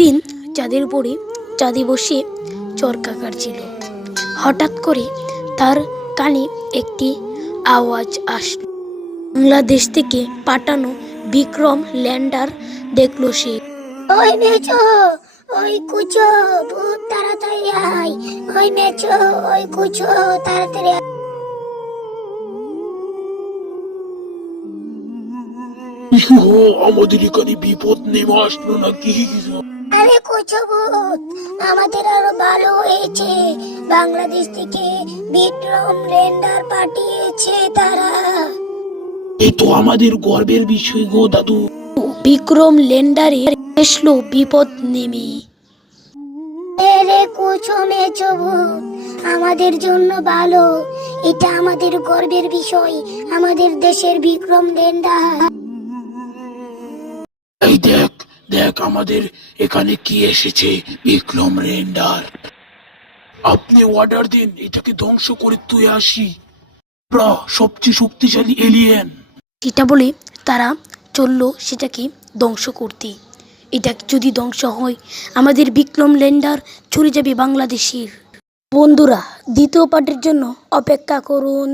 একদিন চাঁদের উপরে চাঁদে বসে চরকা কাটছিল। হঠাৎ করে তার কানে একটি আওয়াজ আসলো। বাংলাদেশ থেকে পাঠানো বিক্রম ল্যান্ডার দেখলো সে। ওই মেচো, ওই কুচো, ভূত তাড়াতাড়ি আয়। ওই মেচো, ওই কুচো, তাড়াতাড়ি আয়। আমাদের এখানে বিপদ নেমে আসলো নাকি? আরে কুচো ভূত, আমাদের আরো ভালো হয়েছে। বাংলাদেশ থেকে বিক্রম ল্যান্ডার পাঠিয়েছে তারা। এই তো আমাদের গর্বের বিষয় গো দাদু। বিক্রম ল্যান্ডারে এসলো বিপদ নেমে। এরে কুচো মেচো ভূত, আমাদের জন্য ভালো। এটা আমাদের গর্বের বিষয়, আমাদের দেশের বিক্রম ল্যান্ডার। এই দেখ দেখ আমাদের এখানে কি এসেছে, বিক্রম রেন্ডার। আপনি অর্ডার দিন, এটাকে ধ্বংস করে তুই আসি। আমরা সবচেয়ে শক্তিশালী এলিয়েন। সেটা বলে তারা চলল সেটাকে ধ্বংস করতে। এটা যদি ধ্বংস হয় আমাদের বিক্রম ল্যান্ডার চলে যাবে বাংলাদেশের। বন্ধুরা, দ্বিতীয় পার্টের জন্য অপেক্ষা করুন।